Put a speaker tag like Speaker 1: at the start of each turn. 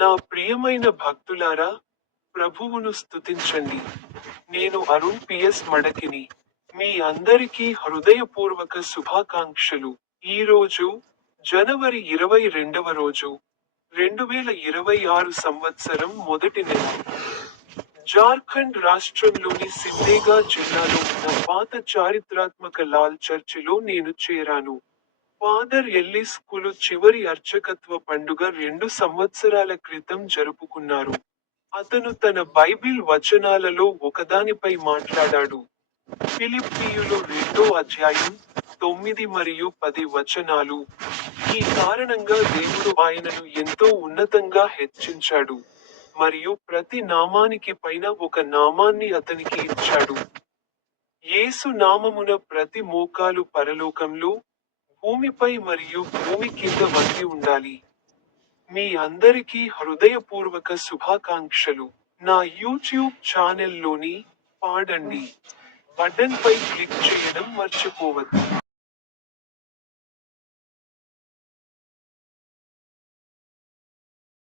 Speaker 1: నా ప్రియమైన భక్తులారా ప్రభువును స్తుతించండి. నేను అరుణ్ పిఎస్ మడకిని మీ అందరికీ హృదయపూర్వక శుభాకాంక్షలు. ఈరోజు జనవరి ఇరవై రెండవ రోజు రెండు వేల ఇరవై ఆరు సంవత్సరం మొదటి నెల. జార్ఖండ్ రాష్ట్రంలోని సిద్దేగా జిల్లాలో ఉన్న పాత చారిత్రాత్మక లాల్ చర్చిలో నేను చేరాను. ఫాదర్ ఎల్లిస్కులు చివరి అర్చకత్వ పండుగ రెండు సంవత్సరాల క్రితం జరుపుకున్నారు. అతను తన బైబిల్ వచనాలలో ఒకదానిపై మాట్లాడాడు. ఫిలిప్పీయులు రెండో అధ్యాయం తొమ్మిది మరియు పది వచనాలు. ఈ కారణంగా దేవుడు ఆయనను ఎంతో ఉన్నతంగా హెచ్చించాడు మరియు ప్రతి నామానికి పైన ఒక నామాన్ని అతనికి ఇచ్చాడు. యేసు నామమున ప్రతి మోకాలు పరలోకంలో భూమిపై మరియు భూమి కింద వంగి ఉండాలి. మీ అందరికీ హృదయపూర్వక శుభాకాంక్షలు. నా యూట్యూబ్ ఛానల్లోని పాడండి. బటన్పై క్లిక్ చేయడం మర్చిపోవద్దు.